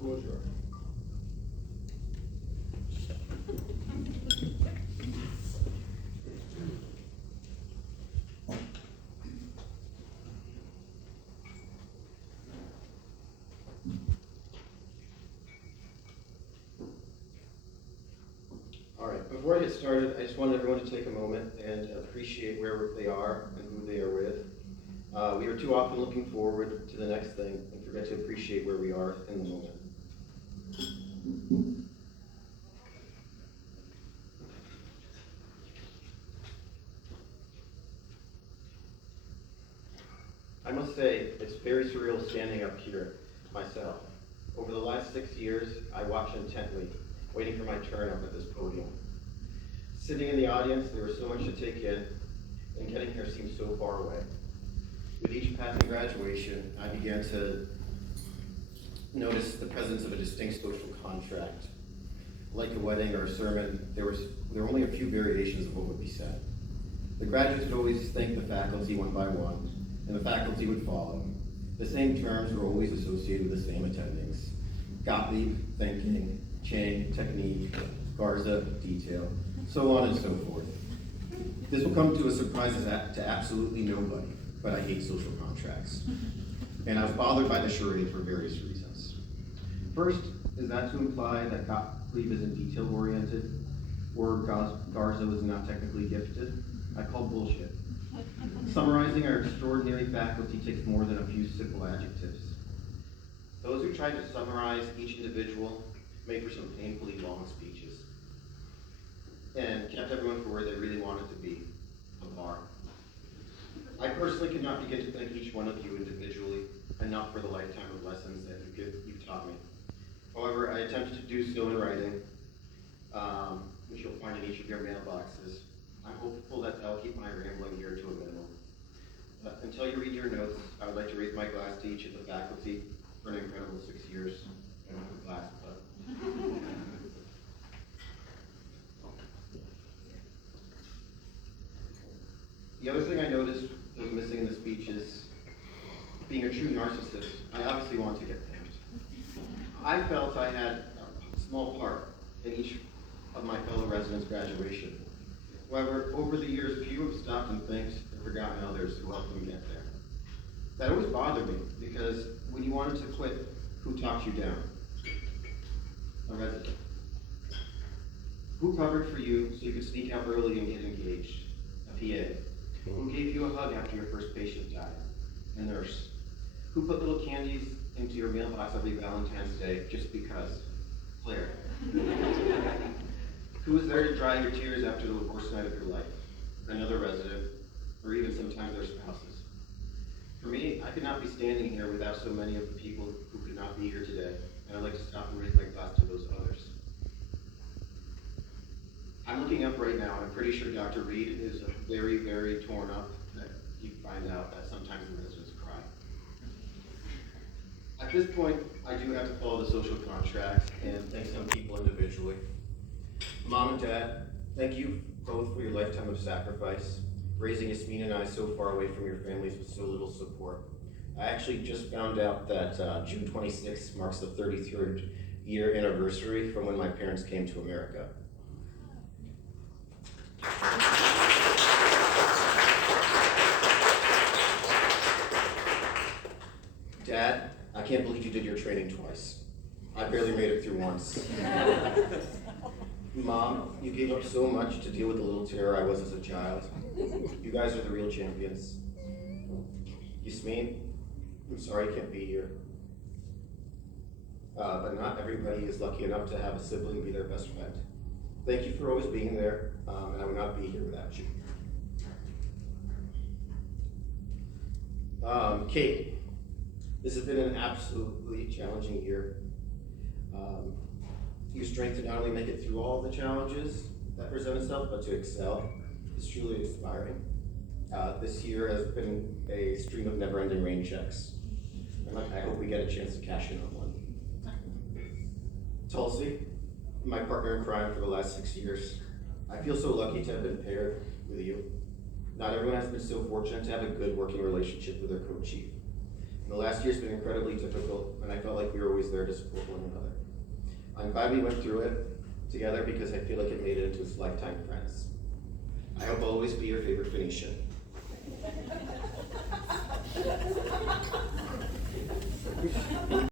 Floor is yours. All right, before I get started, I just want everyone to take a moment and appreciate where they are and who they are with. We are too often looking forward to the next thing and forget to appreciate where we are in the moment. I must say, it's very surreal standing up here myself. Over the last 6 years, I watched intently, waiting for my turn up at this podium. Sitting in the audience, there was so much to take in, and getting here seemed so far away. With each passing graduation, I began to notice the presence of a distinct social contract. Like a wedding or a sermon, there were only a few variations of what would be said. The graduates would always thank the faculty one by one, and the faculty would follow. The same terms were always associated with the same attendings. Gottlieb, thinking, Chang, technique, Garza, detail, so on and so forth. This will come to a surprise to absolutely nobody, but I hate social contracts. And I was bothered by the charade for various reasons. First, is that to imply that Gottlieb isn't detail-oriented, or Garza is not technically gifted? I call bullshit. Summarizing our extraordinary faculty takes more than a few simple adjectives. Those who tried to summarize each individual made for some painfully long speeches and kept everyone for where they really wanted to be, a bar. I personally could not begin to thank each one of you individually, enough for the lifetime of lessons that you've taught me. However, I attempted to do so in writing, which you'll find in each of your mailboxes. I'm hopeful that I'll keep my rambling here to a minimum. Until you read your notes, I would like to raise my glass to each of the faculty for an incredible 6 years. I don't have a glass, but. The other thing I noticed was missing in the speech is being a true narcissist. I obviously want to get thanked. I felt I had a small part in each of my fellow residents' graduation. However, over the years, few have stopped and thanked and forgotten others who helped them get there. That always bothered me, because when you wanted to quit, who talked you down? A resident. Who covered for you so you could sneak out early and get engaged? A PA. Who gave you a hug after your first patient died? A nurse. Who put little candies into your mailbox every Valentine's Day just because? Claire. Who was there to dry your tears after the worst night of your life? Another resident, or even sometimes their spouses. For me, I could not be standing here without so many of the people who could not be here today, and I'd like to stop and raise my glass to those others. I'm looking up right now, and I'm pretty sure Dr. Reed is very, very torn up that you find out that sometimes the residents cry. At this point, I do have to follow the social contract and thank some people individually. Mom and Dad, thank you both for your lifetime of sacrifice, raising Yasmin and I so far away from your families with so little support. I actually just found out that June 26th marks the 33rd year anniversary from when my parents came to America. Dad, I can't believe you did your training twice. I barely made it through once. Mom, you gave up so much to deal with the little terror I was as a child. You guys are the real champions. Yasmin, I'm sorry you can't be here. But not everybody is lucky enough to have a sibling be their best friend. Thank you for always being there, and I would not be here without you. Kate, this has been an absolutely challenging year. Your strength to not only make it through all the challenges that present itself, but to excel is truly inspiring. This year has been a stream of never-ending rain checks, and I hope we get a chance to cash in on one. Tulsi, my partner in crime for the last 6 years, I feel so lucky to have been paired with you. Not everyone has been so fortunate to have a good working relationship with their co-chief. And The last year's been incredibly difficult, and I felt like we were always there to support one another. I'm glad we went through it together because I feel like it made it into lifetime friends. I hope I'll always be your favorite Phoenician.